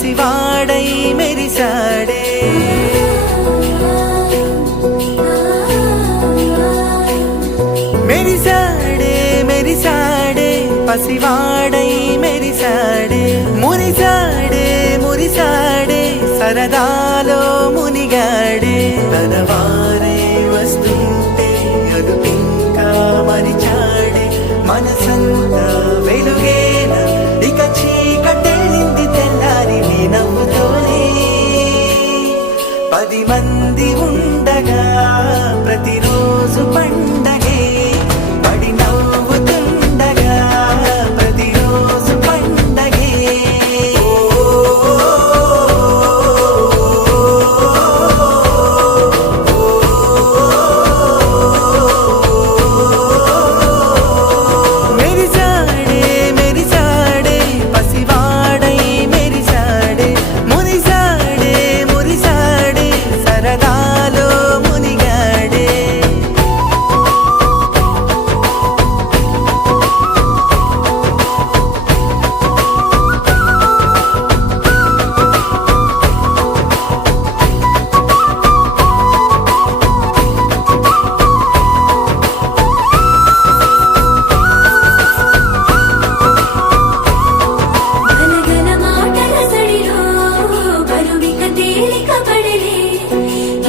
పసివాడై మెరిసాడే మెరిసాడే మెరిసాడే పసివాడై మెరిసాడే మురిసాడే మురిసాడే సరదాలో మునిగాడే తన వారే వస్తుంటే అదుపింకా మరిచాడే మనసంతా వెలుగేన ఇక చీకటెళ్ళింది తెల్లారి నీ నవ్వుతోనే 10 మంది ఉండగా ప్రతిరోజు పండగే పడి నవ్వుతుండగా ప్రతిరోజు పండగే మెరిసాడే మెరిసాడే పసివాడై మెరిసాడే మురిసాడే మురిసాడే సరదాలో మునిగాడే గలగల మాటల సడిలో బరువిక తేలిక పడలే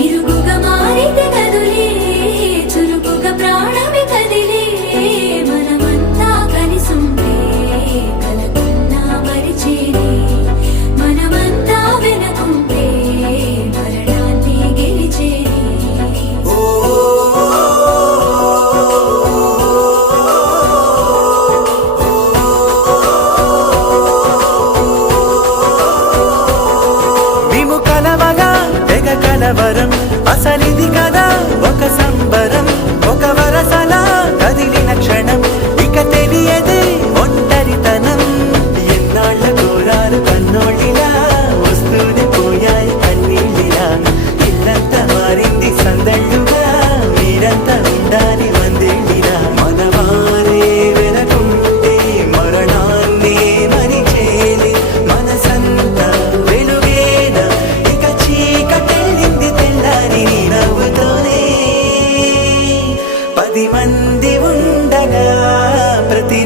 ఇరుగుగా మారితే కదులే చురుకుగా ప్రాణమి కదిలే మనమంతా కలిసుంటే కలకున్నా మరిచేనే మనమంతా వెనకుంటే మరణాన్ని గెలిచేనే మేము కలవగా తెగ కలవరం అసలిది కదా ఒక సంబరం ఒక వరసలా కదిలిన క్షణం ఇక తెలియదే ఒంటరితనం ఎన్నాళ్ళ కోరాలు కన్నోళ్ళిలా వస్తూనే పోయాయి కన్నీళ్ళిలా ఇల్లంతా మారింది సందళ్ళుగా మీరంతా ఉండాలి వందేళ్ళిలా మనవారే వెనకుంటే మరణాన్ని మరిచేది మనసంతా వెలుగేన ఇక చీకటెళ్ళింది తెల్లారి నీ నవ్వుతోనే 10 మంది ఉండగా ప్రతి